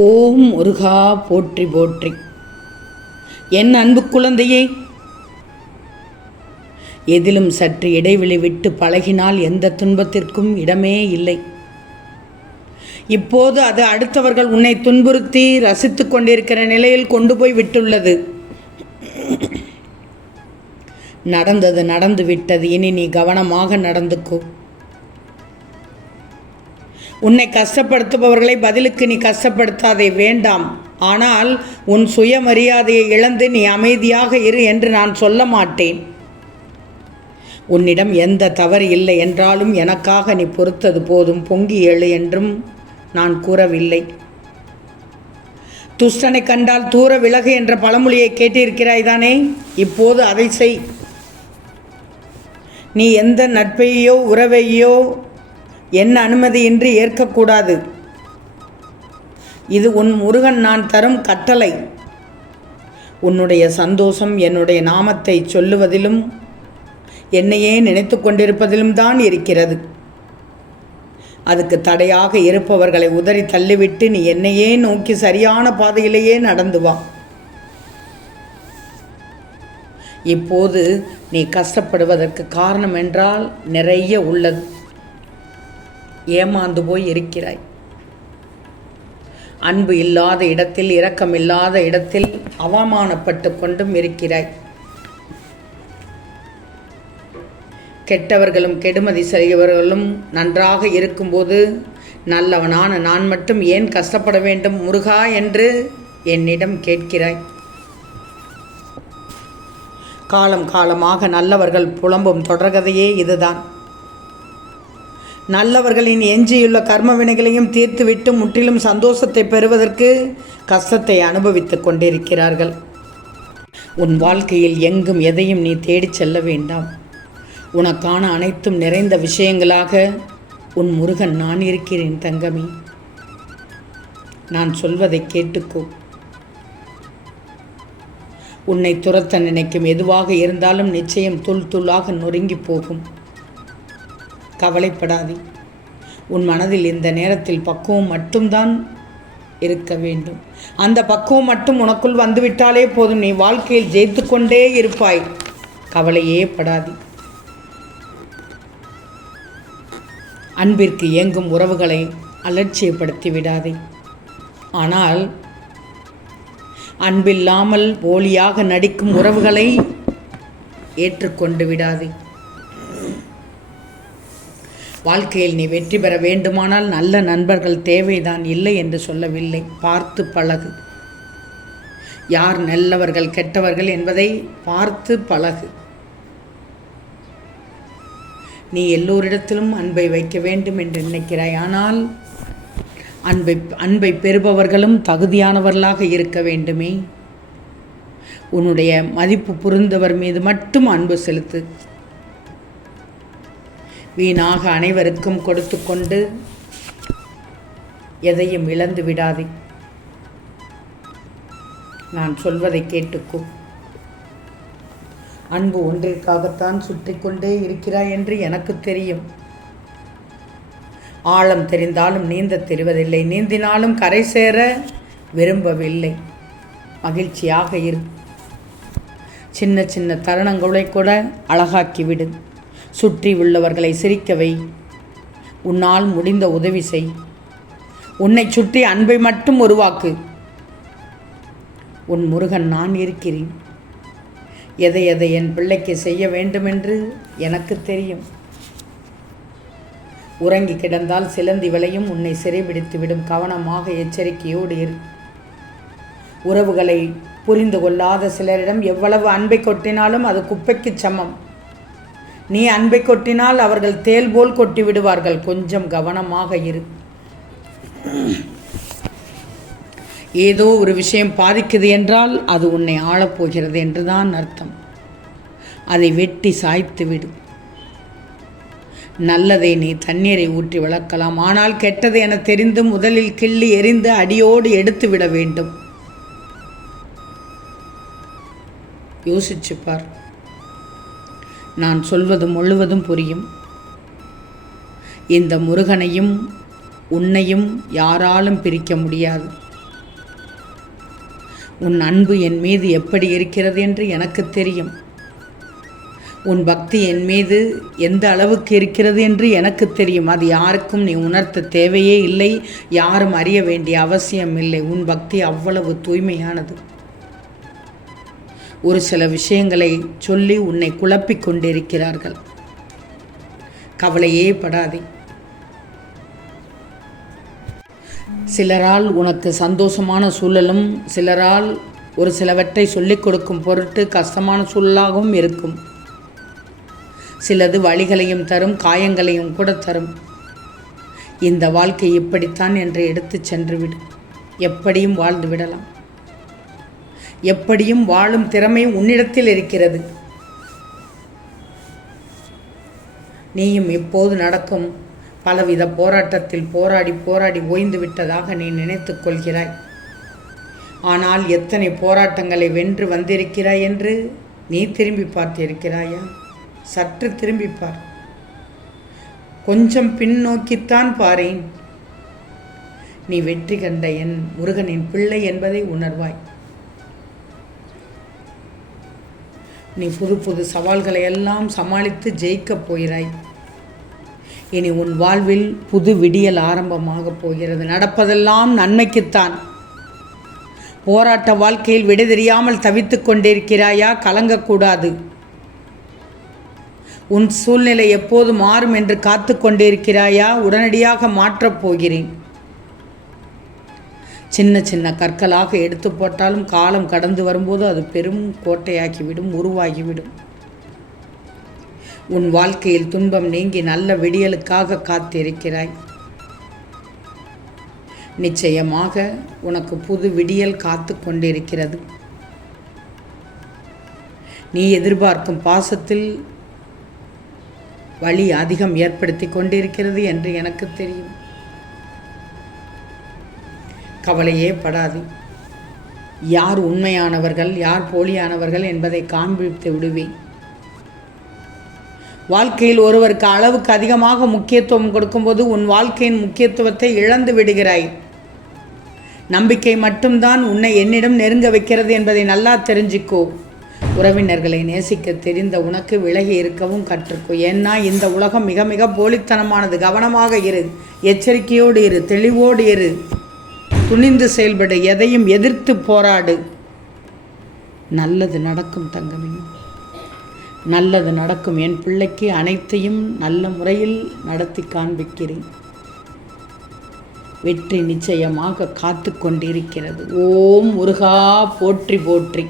ஓம் முருகா போற்றி போற்றி. என் அன்பு குழந்தையே, எதிலும் சற்று இடைவெளி விட்டு பழகினால் எந்த துன்பத்திற்கும் இடமே இல்லை. இப்போது அது அடுத்தவர்கள் உன்னை துன்புறுத்தி ரசித்து கொண்டிருக்கிற நிலையில் கொண்டு போய் விட்டுள்ளது. நடந்தது நடந்து விட்டது. இனி நீ கவனமாக நடந்துக்கோ. உன்னை கஷ்டப்படுத்துபவர்களை பதிலுக்கு நீ கஷ்டப்படுத்தாதே, வேண்டாம். ஆனால் உன் சுயமரியாதையை இழந்து நீ அமைதியாக இரு என்று நான் சொல்ல மாட்டேன். உன்னிடம் எந்த தவறு இல்லை என்றாலும் எனக்காக நீ பொறுத்தது போதும், பொங்கி எழு என்றும் நான் கூறவில்லை. துஷ்டனை கண்டால் தூர விலகு என்ற பழமொழியை கேட்டிருக்கிறாய் தானே? இப்போது அதை செய். நீ எந்த நட்பையோ உறவையோ என் அனுமதியின்றி ஏற்கக்கூடாது. இது உன் முருகன் நான் தரும் கட்டளை. உன்னுடைய சந்தோஷம் என்னுடைய நாமத்தை சொல்லுவதிலும் என்னையே நினைத்து கொண்டிருப்பதிலும் தான் இருக்கிறது. அதுக்கு தடையாக இருப்பவர்களை உதறி தள்ளிவிட்டு நீ என்னையே நோக்கி சரியான பாதையிலேயே நடந்து வா. இப்போது நீ கஷ்டப்படுவதற்கு காரணம் என்றால் நிறைய உள்ளது. ஏமாந்து போய் இருக்கிறாய். அன்பு இல்லாத இடத்தில், இரக்கம் இல்லாத இடத்தில் அவமானப்பட்டு கொண்டும் இருக்கிறாய். கெட்டவர்களும் கெடுமதி செய்பவர்களும் நன்றாக இருக்கும்போது நல்லவனான நான் மட்டும் ஏன் கஷ்டப்பட வேண்டும் முருகா என்று என்னிடம் கேட்கிறாய். காலம் காலமாக நல்லவர்கள் புலம்பும் தொடர்கதையே இதுதான். நல்லவர்களின் எஞ்சியுள்ள கர்ம வினைகளையும் தீர்த்துவிட்டு முற்றிலும் சந்தோஷத்தை பெறுவதற்கு கஷ்டத்தை அனுபவித்துக் கொண்டிருக்கிறார்கள். உன் வாழ்க்கையில் எங்கும் எதையும் நீ தேடிச் செல்ல வேண்டாம். உனக்கான அனைத்தும் நிறைந்த விஷயங்களாக உன் முருகன் நான் இருக்கிறேன் தங்கமே. நான் சொல்வதை கேட்டுக்கோ. உன்னை துரத்த நினைக்கும் எதுவாக இருந்தாலும் நிச்சயம் துள் துள்ளாக நொறுங்கி போகும். கவலைப்படாதே. உன் மனதில் இந்த நேரத்தில் பக்குவம் மட்டும்தான் இருக்க வேண்டும். அந்த பக்குவம் மட்டும் உனக்குள் வந்துவிட்டாலே போதும். நீ வாழ்க்கையில் ஜெயித்து கொண்டே இருப்பாய். கவலையே படாதே. அன்பிற்கு இயங்கும் உறவுகளை அலட்சியப்படுத்தி விடாதே. ஆனால் அன்பில்லாமல் போலியாக நடிக்கும் உறவுகளை ஏற்றுக்கொண்டு விடாதே. வாழ்க்கையில் நீ வெற்றி பெற வேண்டுமானால் நல்ல நண்பர்கள் தேவைதான், இல்லை என்று சொல்லவில்லை. பார்த்து பழகு. யார் நல்லவர்கள் கெட்டவர்கள் என்பதை பார்த்து பழகு. நீ எல்லோரிடத்திலும் அன்பை வைக்க வேண்டும் என்று நினைக்கிறாய். ஆனால் அன்பை பெறுபவர்களும் தகுதியானவர்களாக இருக்க வேண்டுமே. உன்னுடைய மதிப்பு புரிந்தவர் மீது மட்டும் அன்பு செலுத்து. வீணாக அனைவருக்கும் கொடுத்து கொண்டு எதையும் இழந்து விடாதே. நான் சொல்வதை கேட்டுக்கோ. அன்பு ஒன்றிற்காகத்தான் சுற்றி கொண்டே இருக்கிறாய் என்று எனக்கு தெரியும். ஆழம் தெரிந்தாலும் நீந்த தெரிவதில்லை. நீந்தினாலும் கரை சேர விரும்பவில்லை. மகிழ்ச்சியாக இரு. சின்ன சின்ன தருணங்களை கூட அழகாக்கிவிடு. சுற்றி உள்ளவர்களை சிரிக்கவை. உன்னால் முடிந்த உதவி செய். உன்னை சுற்றி அன்பை மட்டும் உருவாக்கு. உன் முருகன் நான் இருக்கிறேன். எதை எதை என் பிள்ளைக்கு செய்ய வேண்டுமென்று எனக்கு தெரியும். உறங்கி கிடந்தால் சிலந்தி விளையும், உன்னை சிறைபிடித்துவிடும். கவனமாக எச்சரிக்கையோடு இரு. உறவுகளை புரிந்து கொள்ளாத சிலரிடம் எவ்வளவு அன்பை கொட்டினாலும் அது குப்பைக்கு சமம். நீ அன்பை கொட்டினால் அவர்கள் தேல் போல் கொட்டி விடுவார்கள். கொஞ்சம் கவனமாக இரு. ஏதோ ஒரு விஷயம் பாதிக்குது என்றால் அது உன்னை ஆளப்போகிறது என்றுதான் அர்த்தம். அதை வெட்டி சாய்த்து விடு. நல்லதை நீ தண்ணீரை ஊற்றி வளர்க்கலாம். ஆனால் கெட்டது என தெரிந்து முதலில் கிள்ளி எறிந்து அடியோடு எடுத்து விட வேண்டும். யோசிச்சுப்பார். நான் சொல்வது முழுவதும் புரியும். இந்த முருகனையும் உன்னையும் யாராலும் பிரிக்க முடியாது. உன் அன்பு என் மீது எப்படி இருக்கிறது என்று எனக்கு தெரியும். உன் பக்தி என் மீது எந்த அளவுக்கு இருக்கிறது என்று எனக்கு தெரியும். அது யாருக்கும் நீ உணர்த்த தேவையே இல்லை, யாரும் அறிய வேண்டிய அவசியம் இல்லை. உன் பக்தி அவ்வளவு தூய்மையானது. ஒரு சில விஷயங்களை சொல்லி உன்னை குழப்பிக் கொண்டிருக்கிறார்கள். கவலையே படாதே. சிலரால் உனக்கு சந்தோஷமான சூழலும் சிலரால் ஒரு சிலவற்றை சொல்லிக் கொடுக்கும் பொருட்டு கஷ்டமான சூழலாகவும் இருக்கும். சிலது வழிகளையும் தரும், காயங்களையும் கூட தரும். இந்த வாழ்க்கை இப்படித்தான் என்று எடுத்து சென்றுவிடு. எப்படியும் வாழ்ந்து விடலாம். எப்படியும் வாழும் திறமை உன்னிடத்தில் இருக்கிறது. நீயும் இப்போது நடக்கும் பலவித போராட்டத்தில் போராடி போராடி ஓய்ந்து விட்டதாக நீ நினைத்து கொள்கிறாய். ஆனால் எத்தனை போராட்டங்களை வென்று வந்திருக்கிறாய் என்று நீ திரும்பி பார்த்திருக்கிறாயா? சற்று திரும்பிப்பார். கொஞ்சம் பின்னோக்கித்தான் பாரேன். நீ வெற்றி கண்ட என் முருகனின் பிள்ளை என்பதை உணர்வாய். நீ புது புது சவால்களை எல்லாம் சமாளித்து ஜெயிக்கப் போகிறாய். இனி உன் வாழ்வில் புது விடியல் ஆரம்பமாக போகிறது. நடப்பதெல்லாம் நன்மைக்குத்தான். போராட்ட வாழ்க்கையில் விடை தெரியாமல் தவித்து கொண்டிருக்கிறாயா? கலங்கக்கூடாது. உன் சூழ்நிலை எப்போது மாறும் என்று காத்து கொண்டிருக்கிறாயா? உடனடியாக மாற்றப் போகிறேன். சின்ன சின்ன கற்களாக எடுத்து போட்டாலும் காலம் கடந்து வரும்போது அது பெரும் கோட்டையாகிவிடும், உருவாகிவிடும். உன் வாழ்க்கையில் துன்பம் நீங்கி நல்ல விடியலுக்காக காத்திருக்கிறாய். நிச்சயமாக உனக்கு புது விடியல் காத்து கொண்டிருக்கிறது. நீ எதிர்பார்க்கும் பாசத்தில் வலி அதிகம் ஏற்படுத்தி கொண்டிருக்கிறது என்று எனக்கு தெரியும். கவலையே படாது. யார் உண்மையானவர்கள் யார் போலியானவர்கள் என்பதை காண்பித்து விடுவேன். வாழ்க்கையில் ஒருவருக்கு அளவுக்கு அதிகமாக முக்கியத்துவம் கொடுக்கும்போது உன் வாழ்க்கையின் முக்கியத்துவத்தை இழந்து விடுகிறாய். நம்பிக்கை மட்டும்தான் உன்னை என்னிடம் நெருங்க வைக்கிறது என்பதை நல்லா தெரிஞ்சுக்கோ. உறவினர்களை நேசிக்க தெரிந்த உனக்கு விலகி இருக்கவும் கற்றுக்கோ. ஏன்னா இந்த உலகம் மிக மிக போலித்தனமானது. கவனமாக இரு, எச்சரிக்கையோடு இரு, தெளிவோடு இரு, துணிந்து செயல்படு, எதையும் எதிர்த்து போராடு. நல்லது நடக்கும் தங்கமே, நல்லது நடக்கும். என் பிள்ளைக்கு அனைத்தையும் நல்ல முறையில் நடத்தி காண்பிக்கிறேன். வெற்றி நிச்சயமாக காத்து கொண்டிருக்கிறது. ஓம் முருகா போற்றி போற்றி.